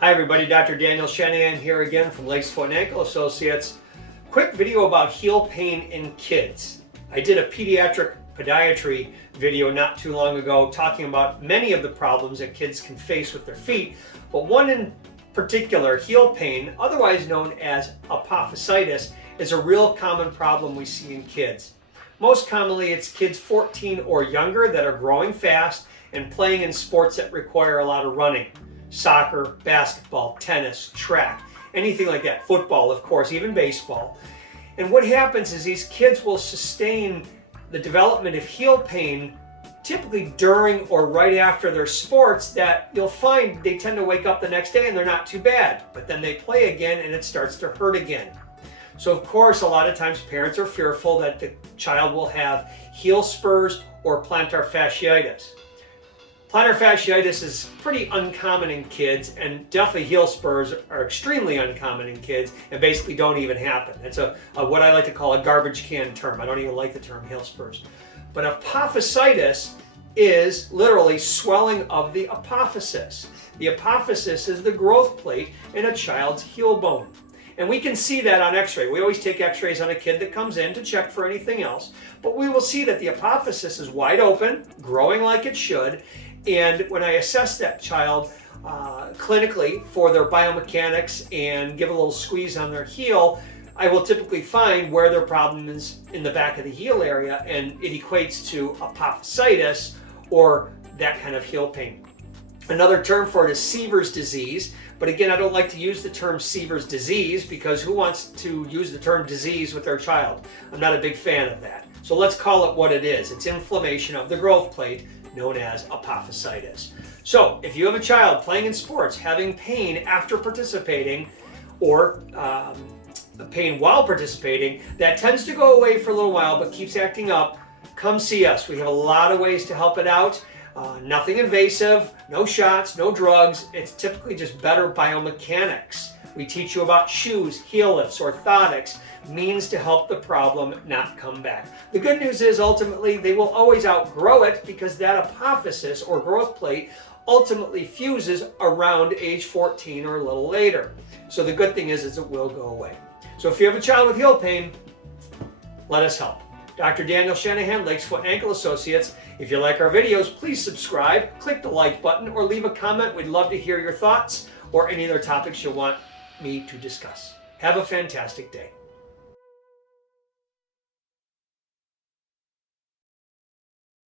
Hi everybody, Dr. Daniel Shanahan here again from Legs, Foot and Ankle Associates. Quick video about heel pain in kids. I did a pediatric podiatry video not too long ago talking about many of the problems that kids can face with their feet, but one in particular, heel pain, otherwise known as apophysitis, is a real common problem we see in kids. Most commonly, it's kids 14 or younger that are growing fast and playing in sports that require a lot of running. Soccer, basketball, tennis, track, anything like that. Football, of course, even baseball. And what happens is these kids will sustain the development of heel pain typically during or right after their sports that you'll find they tend to wake up the next day and they're not too bad. But then they play again and it starts to hurt again. So of course, a lot of times parents are fearful that the child will have heel spurs or plantar fasciitis. Plantar fasciitis is pretty uncommon in kids, and definitely heel spurs are extremely uncommon in kids and basically don't even happen. It's a what I like to call a garbage can term. I don't even like the term heel spurs. But apophysitis is literally swelling of the apophysis. The apophysis is the growth plate in a child's heel bone. And we can see that on x-ray. We always take x-rays on a kid that comes in to check for anything else. But we will see that the apophysis is wide open, growing like it should. And when I assess that child clinically for their biomechanics and give a little squeeze on their heel, I will typically find where their problem is in the back of the heel area, and it equates to apophysitis or that kind of heel pain. Another term for it is Seaver's disease, but again, I don't like to use the term Seaver's disease because who wants to use the term disease with their child? I'm not a big fan of that. So let's call it what it is. It's inflammation of the growth plate, known as apophysitis. So if you have a child playing in sports, having pain after participating, or pain while participating, that tends to go away for a little while but keeps acting up, come see us. We have a lot of ways to help it out. Nothing invasive, no shots, no drugs. It's typically just better biomechanics. We teach you about shoes, heel lifts, orthotics, means to help the problem not come back. The good news is ultimately they will always outgrow it because that apophysis or growth plate ultimately fuses around age 14 or a little later. So the good thing is it will go away. So if you have a child with heel pain, let us help. Dr. Daniel Shanahan, Legs, Foot and Ankle Associates. If you like our videos, please subscribe, click the like button, or leave a comment. We'd love to hear your thoughts or any other topics you want me to discuss. Have a fantastic day.